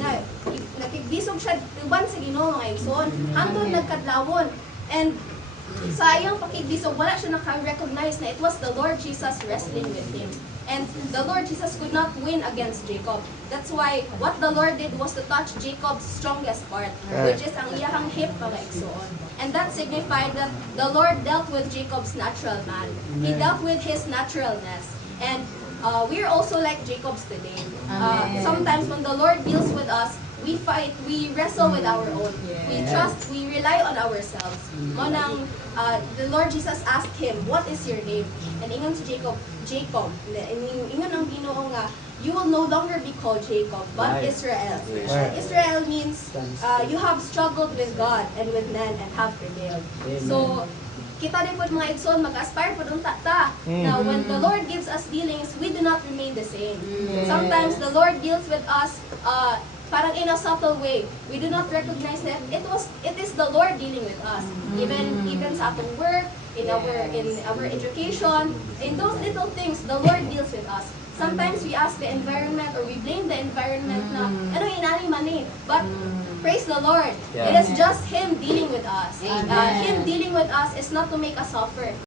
na nakigbisog siya tuban sa Ginoo mga igsoon hangtod nagkadlawon. And sa iyang pakigbisog wala siya naka-recognize na it was the Lord Jesus wrestling with him. And the Lord Jesus could not win against Jacob. That's why what the Lord did was to touch Jacob's strongest part, which is ang iyahang hip mga igsoon. And that signified that the Lord dealt with Jacob's natural man. He dealt with his naturalness. And we're also like Jacob's today. Sometimes when the Lord deals with us, we fight, we wrestle with our own. We trust, we rely on ourselves. Manang the Lord Jesus asked him, "What is your name?" And ingon si Jacob, Jacob. Ingon ang Ginoo nga, you will no longer be called Jacob, but Israel. Israel means you have struggled with God and with men and have prevailed. So kita rin po mga igsoon, mag-aspire po ta. Now, when the Lord gives us dealings, we do not remain the same. Sometimes the Lord deals with us parang in a subtle way. We do not recognize that it is the Lord dealing with us. Even sa atong work, in our education, in those little things, the Lord deals with us. Sometimes we ask the environment or we blame the environment na ano inani man eh. But praise the Lord. It is just Him dealing with us. Him dealing with us is not to make us suffer.